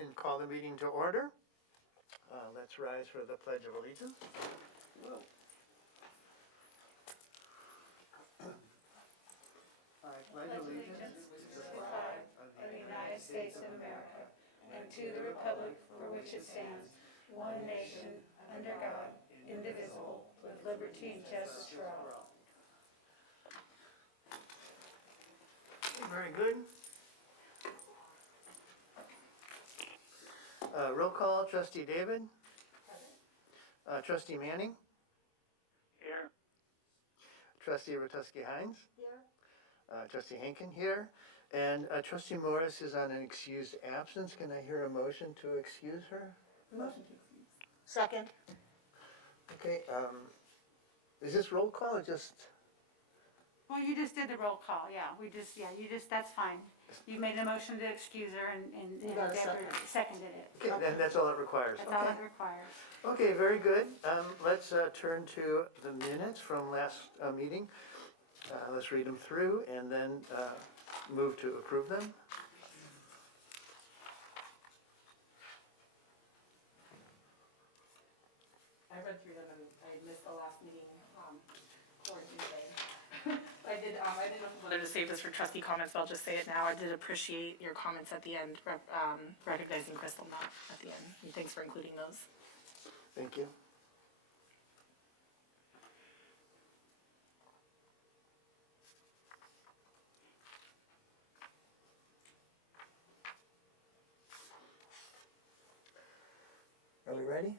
and call the meeting to order. Let's rise for the Pledge of Allegiance. I pledge allegiance to the flag of the United States of America and to the republic for which it stands, one nation, under God, indivisible, with liberty and justice for all. Very good. Roll call, Trustee David. Trustee Manning. Here. Trustee Rotuski-Hines. Here. Trustee Hankin here. And Trustee Morris is on an excused absence. Can I hear a motion to excuse her? Motion to excuse. Second. Okay, is this roll call or just? Well, you just did the roll call, that's fine. You made a motion to excuse her and You got a Deborah second. seconded it. Okay, then that's all it requires. That's all it requires. Okay, very good. Let's turn to the minutes from last meeting. Let's read them through and then move to approve them. I read through them and I missed the last meeting for Tuesday. I didn't know whether to save this for trustee comments, but I'll just say it now. I did appreciate your comments at the end, recognizing Crystal Knott at the end. And thanks for including those. Thank you. Are we ready?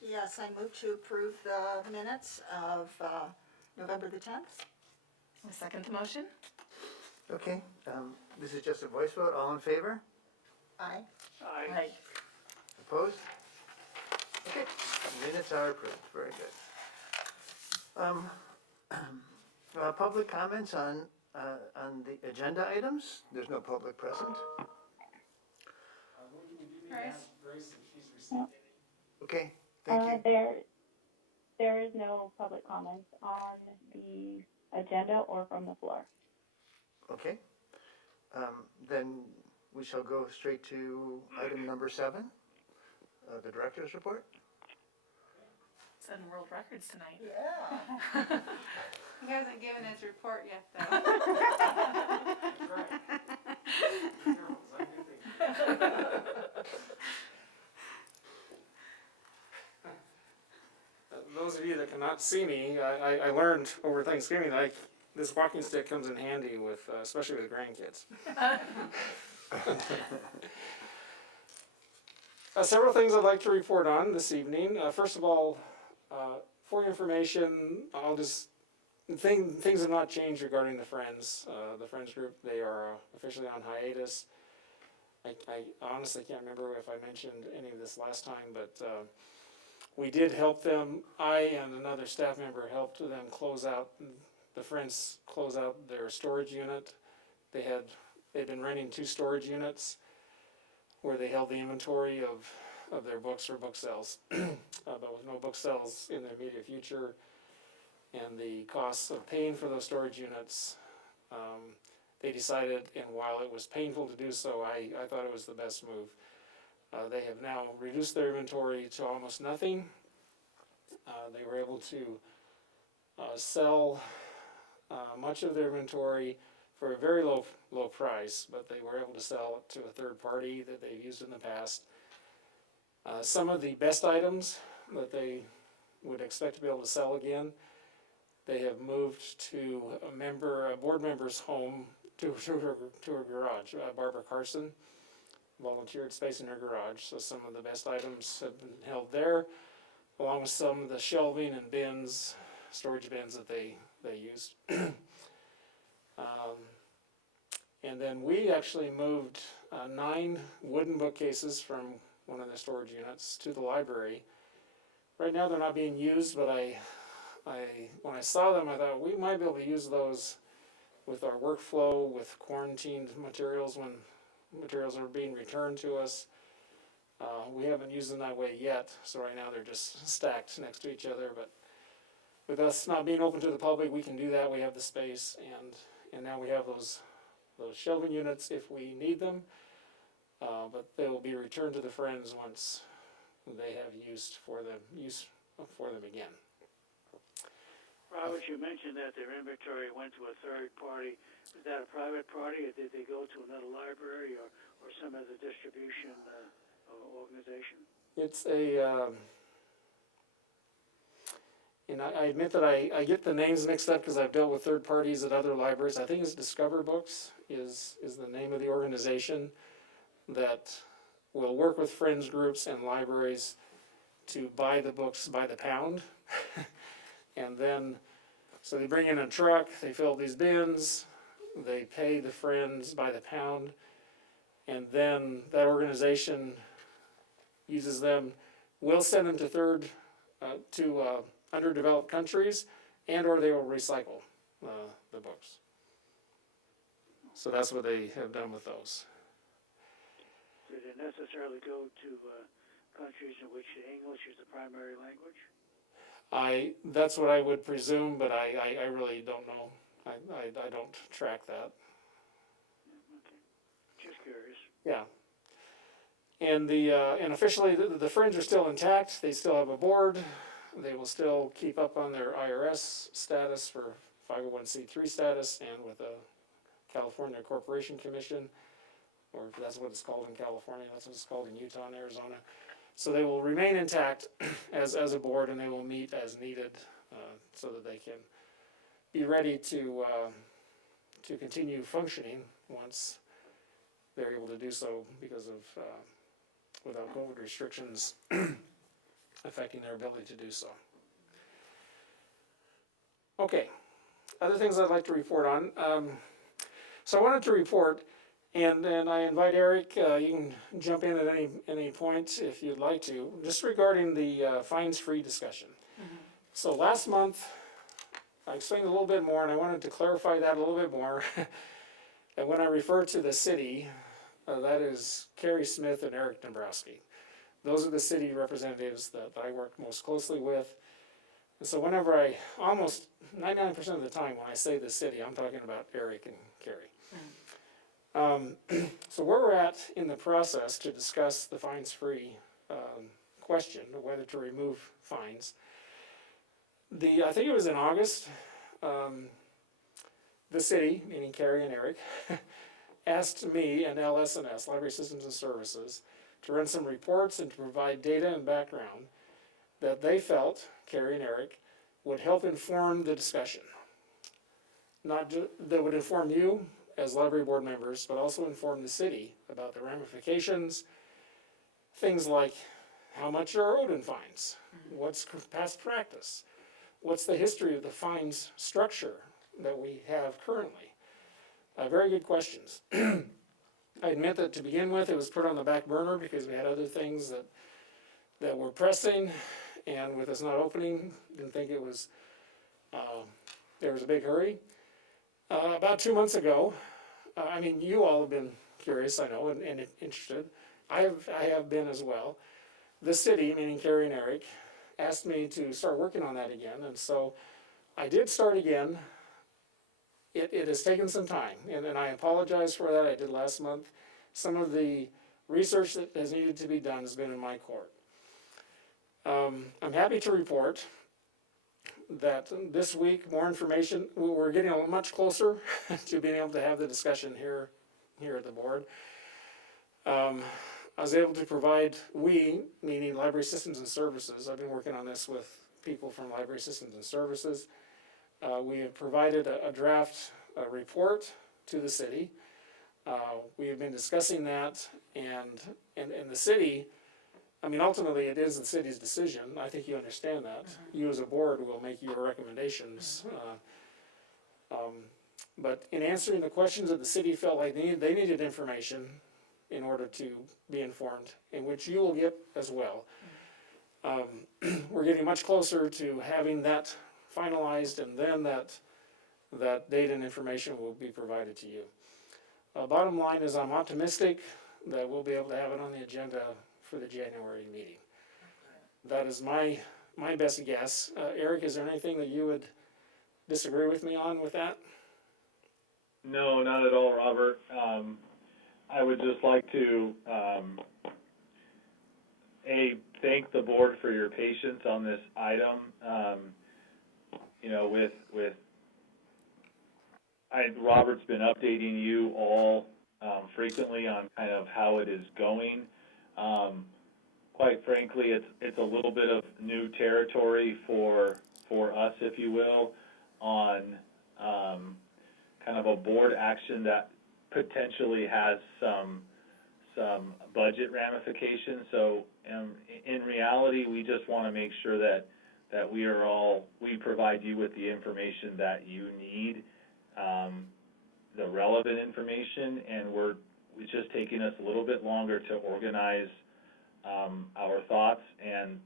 Yes, I move to approve the minutes of November the 10th. I second the motion. Okay, this is just a voice vote. All in favor? Aye. Aye. Opposed? Okay, minutes are approved. Very good. Public comments on the agenda items? There's no public present. Grace? Okay, thank you. There is no public comments on the agenda or from the floor. Okay, then we shall go straight to item number 7, the director's report. Setting world records tonight. Yeah. He hasn't given his report yet, though. Those of you that cannot see me, I learned over Thanksgiving that this walking stick comes in handy with, especially with grandkids. Several things I'd like to report on this evening. First of all, for your information, things have not changed regarding the Friends. The Friends group, they are officially on hiatus. I honestly can't remember if I mentioned any of this last time, but we did help them. I and another staff member helped them the Friends close out their storage unit. They'd been renting 2 storage units where they held the inventory of their books or book sales, but with no book sales in the immediate future and the costs of paying for those storage units, they decided, and while it was painful to do so, I thought it was the best move. They have now reduced their inventory to almost nothing. They were able to sell much of their inventory for a very low price, but they were able to sell it to a third party that they've used in the past. Some of the best items that they would expect to be able to sell again, they have moved to a board member's home to her garage. Barbara Carson volunteered space in her garage, so some of the best items have been held there, along with some of the shelving and bins, storage bins that they used. And then we actually moved 9 wooden bookcases from one of the storage units to the library. Right now they're not being used, but when I saw them, I thought we might be able to use those with our workflow, with quarantined materials when materials are being returned to us. We haven't used them that way yet, so right now they're just stacked next to each other, but with us not being open to the public, we can do that. We have the space, and now we have those shelving units if we need them. but they will be returned to the Friends once they have use for them again. Robert, you mentioned that their inventory went to a third party. Is that a private party, or did they go to another library or some other distribution organization? It's and I admit that I get the names mixed up because I've dealt with third parties at other libraries. I think it's Discover Books is the name of the organization that will work with friends groups and libraries to buy the books by the pound. And then, so they bring in a truck, they fill these bins, they pay the friends by the pound, and then that organization uses them, will send them to underdeveloped countries, and or they will recycle the books. So that's what they have done with those. Did it necessarily go to countries in which English is the primary language? That's what I would presume, but I really don't know. I don't track that. Okay. Just curious. Yeah. And and officially the Friends are still intact. They still have a board. They will still keep up on their IRS status for 501c3 status and with the California Corporation Commission, or if that's what it's called in California, that's what it's called in Utah and Arizona. So they will remain intact as a board, and they will meet as needed so that they can be ready to continue functioning once they're able to do so because of without COVID restrictions affecting their ability to do so. Okay, other things I'd like to report on. So I wanted to report, and I invite Eric, you can jump in at any point if you'd like to, just regarding the fines-free discussion. Mm-hmm. So last month, I explained a little bit more, and I wanted to clarify that a little bit more. And when I refer to the city, that is Carrie Smith and Eric Dombrowski. Those are the city representatives that I work most closely with. And so whenever almost 99% of the time when I say the city, I'm talking about Eric and Carrie. So where we're at in the process to discuss the fines-free question of whether to remove fines. I think it was in August, the city, meaning Carrie and Eric, asked me and LS&S, Library Systems and Services, to run some reports and to provide data and background that they felt, Carrie and Eric, would help inform the discussion. That would inform you as library board members, but also inform the city about the ramifications, things like how much are owed in fines, what's past practice, what's the history of the fines structure that we have currently. Very good questions. I admit that to begin with, it was put on the back burner because we had other things that were pressing, and with us not opening, didn't think it was, there was a big hurry. About 2 months ago, I mean, you all have been curious, I know, and interested. I have been as well. The city, meaning Carrie and Eric, asked me to start working on that again, and so I did start again. It has taken some time, and I apologize for that. I did last month. Some of the research that has needed to be done has been in my court. I'm happy to report that this week, more information, we're getting much closer to being able to have the discussion here at the board. I was able to provide, meaning Library Systems and Services, I've been working on this with people from Library Systems and Services. We have provided a draft report to the city. We have been discussing that, and the city, I mean, ultimately it is the city's decision. I think you understand that. You as a board will make your recommendations. But in answering the questions that the city felt like they needed information in order to be informed, in which you will get as well. We're getting much closer to having that finalized, and then that data and information will be provided to you. Bottom line is I'm optimistic that we'll be able to have it on the agenda for the January meeting. That is my best guess. Eric, is there anything that you would disagree with me on with that? No, not at all, Robert. I would just like to, thank the board for your patience on this item. Robert's been updating you all frequently on kind of how it is going. Quite frankly, it's a little bit of new territory for us, if you will, on kind of a board action that potentially has some budget ramifications. So in reality, we just want to make sure that we provide you with the information that you need, the relevant information, and it's just taking us a little bit longer to organize our thoughts, and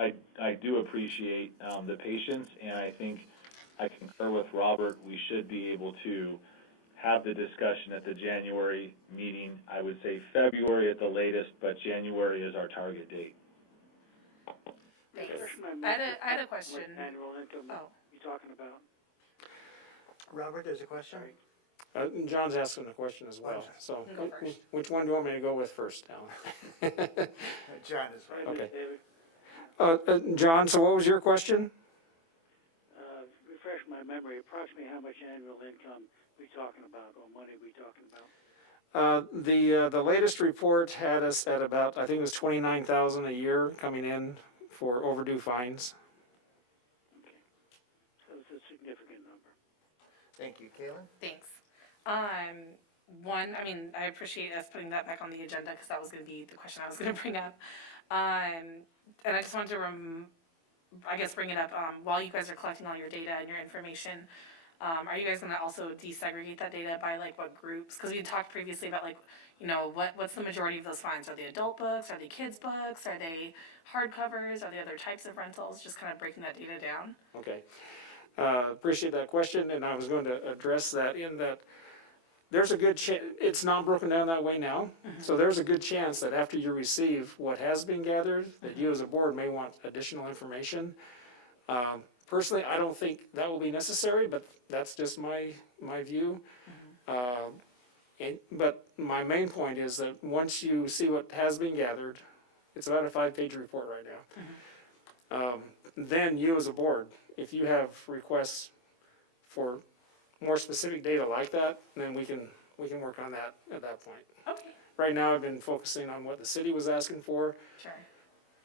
I do appreciate the patience, and I think I concur with Robert. We should be able to have the discussion at the January meeting. I would say February at the latest, but January is our target date. Thanks. Refresh my I memory. had a question. What annual income Oh. you talking about? Robert, there's a question? John's asking a question as well, so You go first. which one do you want me to go with first, Alan? John is right. Right, Okay. David? John, so what was your question? Refresh my memory, approximately how much annual income we talking about, or money we talking about? The latest report had us at about, I think it was 29,000 a year coming in for overdue fines. Okay. So it's a significant number. Thank you. Kaylin? Thanks. I appreciate us putting that back on the agenda because that was going to be the question I was going to bring up. And I just wanted to, bring it up. While you guys are collecting all your data and your information, are you guys going to also desegregate that data by like what groups? Because we talked previously about what's the majority of those fines? Are they adult books? Are they kids books? Are they hardcovers? Are they other types of rentals? Just kind of breaking that data down. Okay. Appreciate that question, and I was going to address that in that there's a good chance, it's not broken down that way now, so there's a good chance that after you receive what has been gathered, that you as a board may want additional information. Personally, I don't think that will be necessary, but that's just my view. But my main point is that once you see what has been gathered, it's about a 5-page report right now. Then you as a board, if you have requests for more specific data like that, then we can work on that at that point. Okay. Right now, I've been focusing on what the city was asking for, Sure.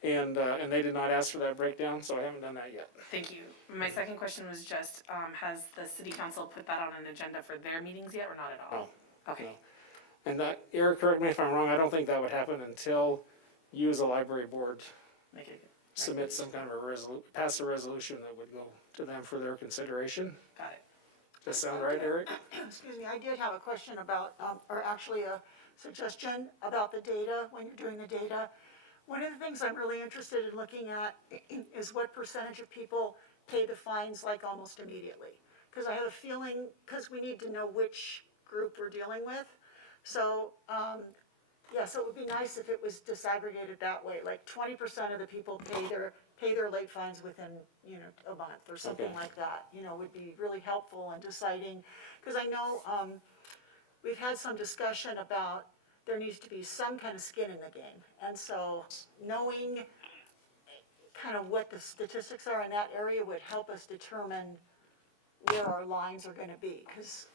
and they did not ask for that breakdown, so I haven't done that yet. Thank you. My second question was just, has the city council put that on an agenda for their meetings yet, or not at all? No. Okay. No. And Eric, correct me if I'm wrong, I don't think that would happen until you as a library board Make it submit some kind of pass a resolution that would go to them for their consideration. Got it. Does that sound right, Eric? Excuse me, I did have a question about, or actually a suggestion about the data, when you're doing the data. One of the things I'm really interested in looking at is what percentage of people pay the fines like almost immediately. Because I have a feeling, because we need to know which group we're dealing with. So, so it would be nice if it was disaggregated that way, like 20% of the people pay their late fines within, a month or something Okay. like that, would be really helpful in deciding, because I know, we've had some discussion about there needs to be some kind of skin in the game. And so knowing kind of what the statistics are in that area would help us determine where our lines are gonna be, because,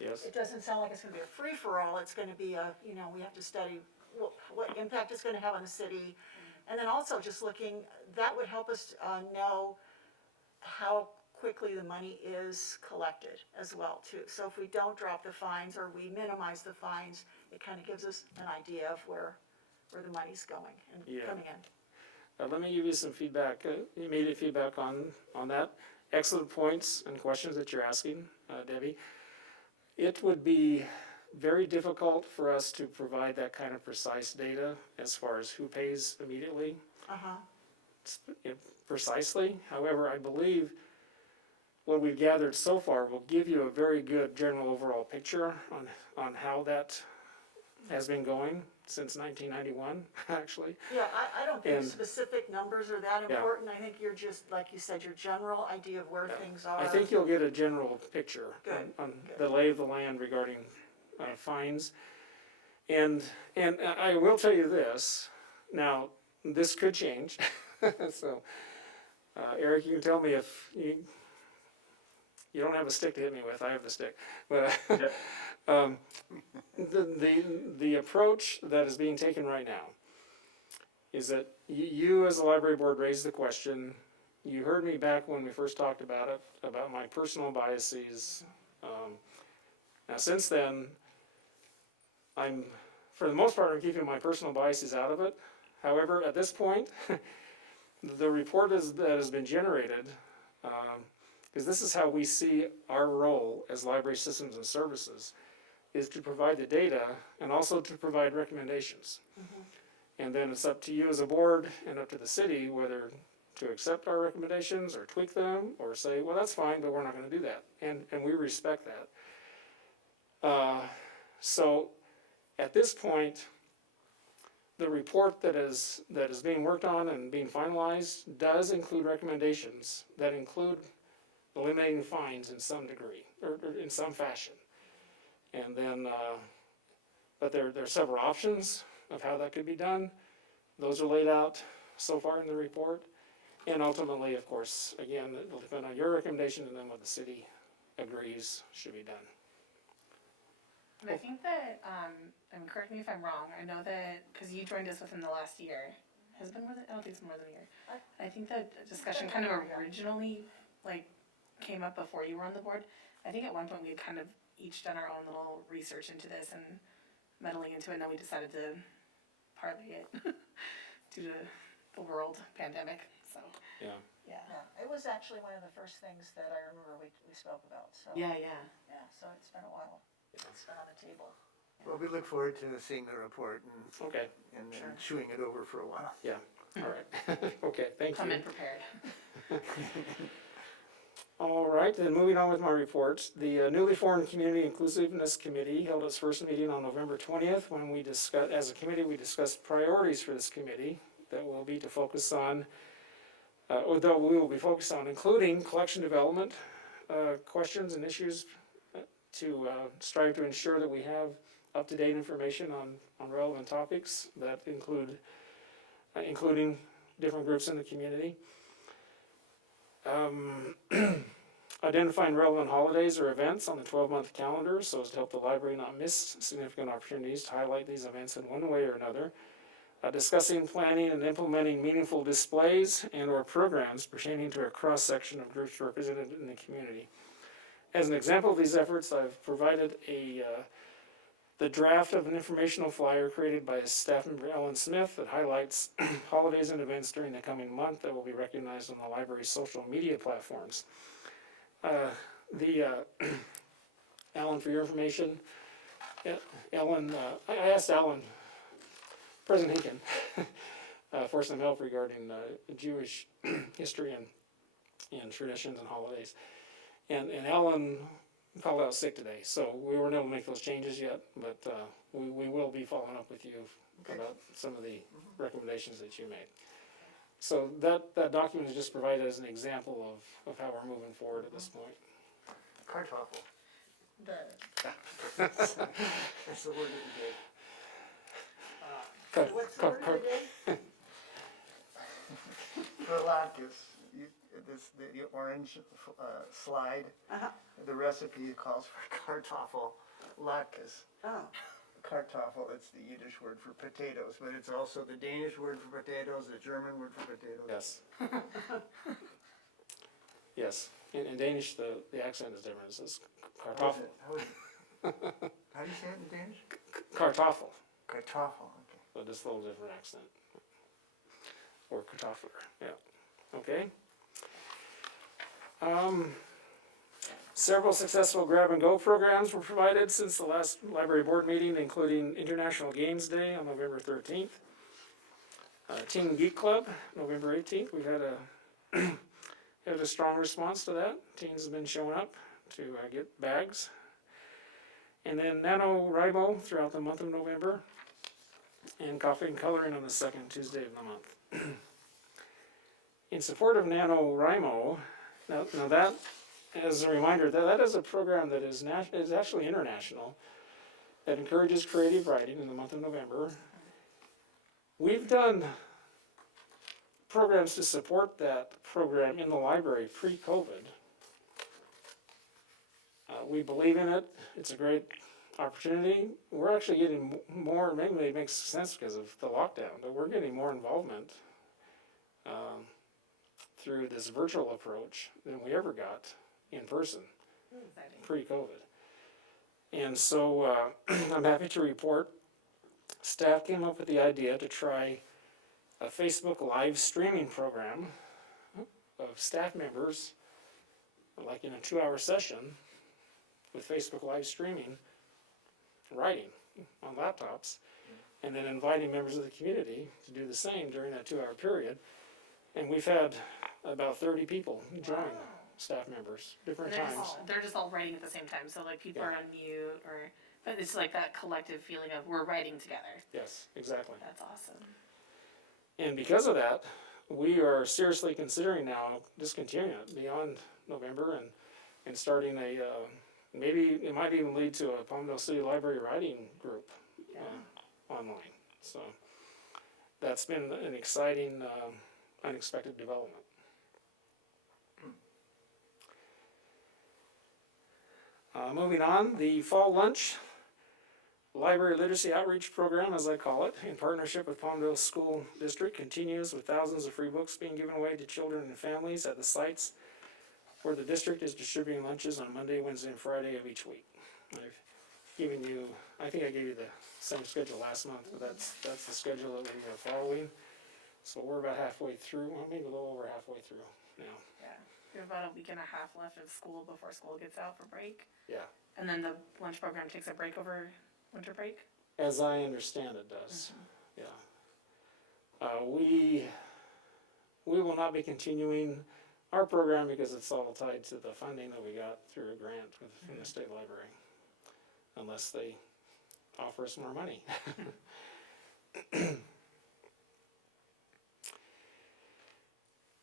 Yes. it doesn't sound like it's gonna be a free-for-all. It's gonna be we have to study what impact it's gonna have on the city. And then also just looking, that would help us know how quickly the money is collected as well too. So if we don't drop the fines or we minimize the fines, it kind of gives us an idea of where the money's going and Yeah. coming in. Let me give you some feedback, immediate feedback on that. Excellent points and questions that you're asking, Debbie. It would be very difficult for us to provide that kind of precise data as far as who pays immediately precisely. However, I believe what we've gathered so far will give you a very good general overall picture on how that has been going since 1991, actually. Yeah, I don't think And- specific numbers are that Yeah. important. I think you're just, like you said, your general idea of where things are. I think you'll get a general picture Good, on good. the lay of the land regarding fines. And I will tell you this, now, this could change, so, Eric, you can tell me if you don't have a stick to hit me with, I have the stick. But the approach that is being taken right now is that you as the library board raised the question. You heard me back when we first talked about it, about my personal biases. Now since then, for the most part, I'm keeping my personal biases out of it. However, at this point, the report that has been generated, because this is how we see our role as library systems and services, is to provide the data and also to provide recommendations. And then it's up to you as a board and up to the city whether to accept our recommendations or tweak them or say, well, that's fine, but we're not going to do that. And we respect that. So at this point, the report that is being worked on and being finalized does include recommendations that include eliminating fines in some degree or in some fashion. And then, but there are several options of how that could be done. Those are laid out so far in the report. And ultimately, of course, again, it will depend on your recommendation and then what the city agrees should be done. And I think that, correct me if I'm wrong, I know that, because you joined us within the last year, has it been more than, I don't think it's more than a year. I think that discussion kind of originally, came up before you were on the board. I think at one point we had kind of each done our own little research into this and meddling into it, and then we decided to parlay it due to the world pandemic, so. Yeah. Yeah. Yeah, it was actually one of the first things that I remember we spoke about, so. Yeah. Yeah, so it's been a while. It's been on the table. Well, we look forward to seeing the report Okay. and chewing it over for a while. Yeah. All right. Okay. Thank Come you. in prepared. All right. Then moving on with my reports, the newly formed Community Inclusiveness Committee held its first meeting on November 20th when we discussed, as a committee, we discussed priorities for this committee that will be to focus on, or that we will be focused on, including collection development questions and issues to strive to ensure that we have up-to-date information on relevant topics that include, including different groups in the community. Identifying relevant holidays or events on the 12-month calendar so as to help the library not miss significant opportunities to highlight these events in one way or another. Discussing, planning, and implementing meaningful displays and or programs pertaining to a cross-section of groups represented in the community. As an example of these efforts, I've provided the draft of an informational flyer created by staff member Ellen Smith that highlights holidays and events during the coming month that will be recognized on the library's social media platforms. Alan, for your information, Ellen, I asked Alan, President Hinken, for some help regarding Jewish history and traditions and holidays. And Alan called out sick today, so we weren't able to make those changes yet, but we will be following up with you about some of the recommendations that you made. So that document is just provided as an example of how we're moving forward at this point. Kartoffel. That's That's the word that you gave. What's the word of the day? Latkes. The orange slide, the recipe calls for kartoffel latkes. Oh, Kartoffel, it's the Yiddish word for potatoes, but it's also the Danish word for potatoes, the German word for potatoes. Yes. Yes. In Danish, the accent is different. It says kartoffel. How do you say it in Danish? Kartoffel. Kartoffel, okay. So just a little different accent. Or kartoffler, yeah. Okay. Several successful grab-and-go programs were provided since the last library board meeting, including International Games Day on November 13th. Teen Geek Club, November 18th. We've had a strong response to that. Teens have been showing up to get bags. And then NaNoWriMo throughout the month of November. And Coffee and Coloring on the second Tuesday of the month. In support of NaNoWriMo, now that, as a reminder, that is a program that is actually international. that encourages creative writing in the month of November. We've done programs to support that program in the library pre-COVID. We believe in it. It's a great opportunity. We're actually getting more, maybe it makes sense because of the lockdown, but we're getting more involvement through this virtual approach than we ever got in person pre-COVID. And so I'm happy to report staff came up with the idea to try a Facebook live streaming program of staff members, like in a 2-hour session with Facebook live streaming, writing on laptops, and then inviting members of the community to do the same during that 2-hour period. And we've had about 30 people join, staff members, different times. They're just all writing at the same time, so like people Yeah. are on mute but it's like that collective feeling of we're writing together. Yes, exactly. That's awesome. And because of that, we are seriously considering now discontinuing it beyond November and starting a, maybe it might even lead to a Palmdale City Library writing group online. So that's been an exciting, unexpected development. Moving on, the fall lunch library literacy outreach program, as I call it, in partnership with Palmdale School District, continues with thousands of free books being given away to children and families at the sites where the district is distributing lunches on Monday, Wednesday, and Friday of each week. I've given you, I think I gave you the same schedule last month, but that's the schedule that we are following. So we're about halfway through, well, maybe a little over halfway through now. Yeah. We have about a week and a half left of school before school gets out for break. Yeah. And then the lunch program takes a break over winter break? As I understand it does, yeah. We will not be continuing our program because it's all tied to the funding that we got through a grant from the state library, unless they offer us more money.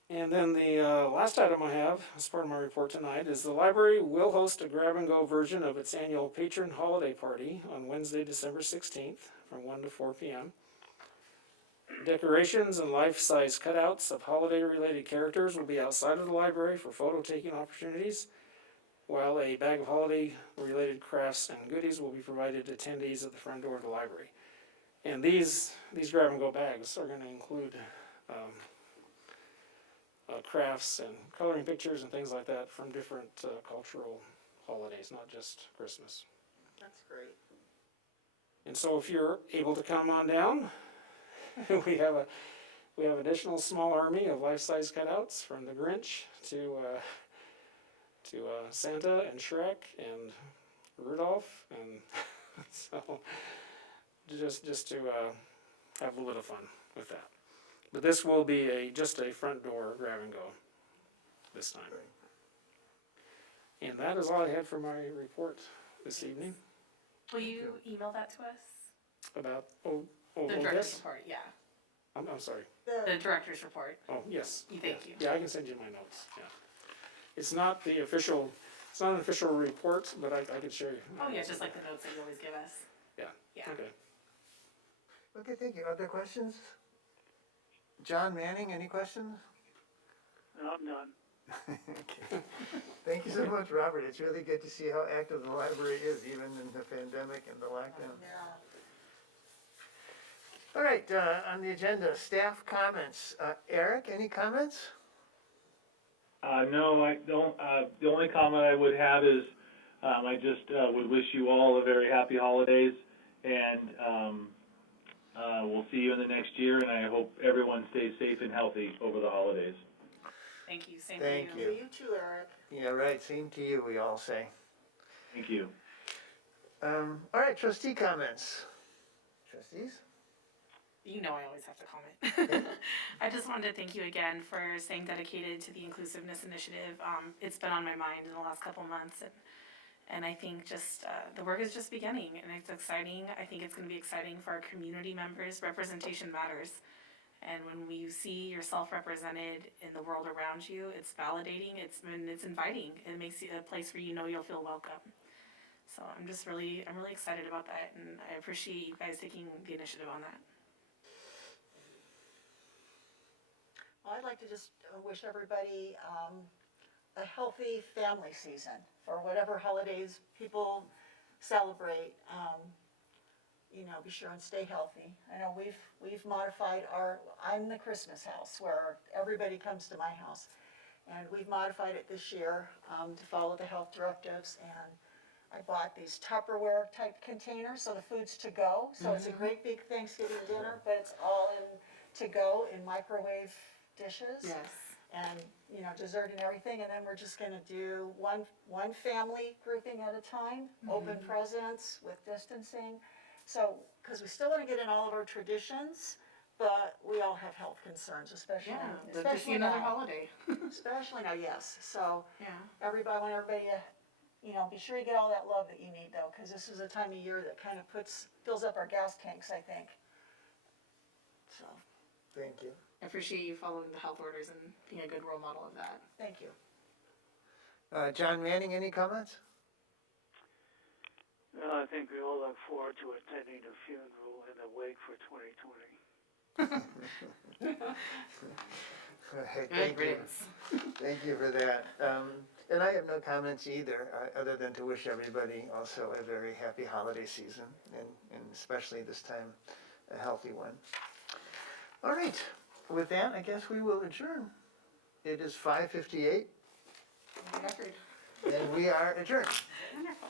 And then the last item I have as part of my report tonight is the library will host a grab-and-go version of its annual patron holiday party on Wednesday, December 16th from 1 to 4 p.m. Decorations and life-size cutouts of holiday-related characters will be outside of the library for photo-taking opportunities, while a bag of holiday-related crafts and goodies will be provided to attendees at the front door of the library. And these grab-and-go bags are going to include crafts and coloring pictures and things like that from different cultural holidays, not just Christmas. That's great. And so if you're able to come on down, we have additional small army of life-size cutouts from the Grinch to Santa and Shrek and Rudolph, and so just to have a little bit of fun with that. But this will be just a front door grab and go this time. And that is all I had for my report this evening Will you email that to us? about The director's this. report, yeah. I'm sorry. The director's report. Oh, yes. Thank you. Yeah, I can send you my notes. Yeah, it's not an official report, but I can show you. Oh, yeah, just like the notes that you always give us. Yeah. Yeah. Okay. Okay, thank you. Other questions? John Manning, any questions? No, none. Okay. Thank you so much, Robert. It's really good to see how active the library is, even in the pandemic and the lockdown. All right, on the agenda, staff comments. Eric, any comments? No, I don't. The only comment I would have is I just would wish you all a very happy holidays, and we'll see you in the next year, and I hope everyone stays safe and healthy over the holidays. Thank you, same Thank to you. You too, Eric. Yeah, right. Same to you, we all say. Thank you. All right, trustee comments. Trustees? You know I always have to comment. I just wanted to thank you again for staying dedicated to the Inclusiveness Initiative. It's been on my mind in the last couple months, and I think just the work is just beginning, and it's exciting. I think it's going to be exciting for our community members. Representation matters, and when you see yourself represented in the world around you, it's validating, it's inviting. It makes it a place where you know you'll feel welcome. So I'm really excited about that, and I appreciate you guys taking the initiative on that. Well, I'd like to just wish everybody a healthy family season for whatever holidays people celebrate. Be sure and stay healthy. I know we've modified I'm the Christmas house where everybody comes to my house. And we've modified it this year to follow the health directives. And I bought these Tupperware type containers, so the food's to go. So it's a great big Thanksgiving dinner, but it's all in to go in microwave dishes. Yes. And, dessert and everything. And then we're just gonna do one family grouping at a time, open presents with distancing. So, because we still wanna get in all of our traditions, but we all have health concerns, especially To see another now. holiday. Especially now, yes. So Yeah. I want everybody to, be sure you get all that love that you need though, because this is a time of year that kind of fills up our gas tanks, I think. So, Thank you. I appreciate you following the health orders and being a good role model of that. thank you. John Manning, any comments? Well, I think we all look forward to attending the funeral and the wake for 2020. Thank you. Thank you for that. And I have no comments either, other than to wish everybody also a very happy holiday season, and especially this time, a healthy one. All right, with that, I guess we will adjourn. It is 5:58, Record. and we are adjourned. Wonderful.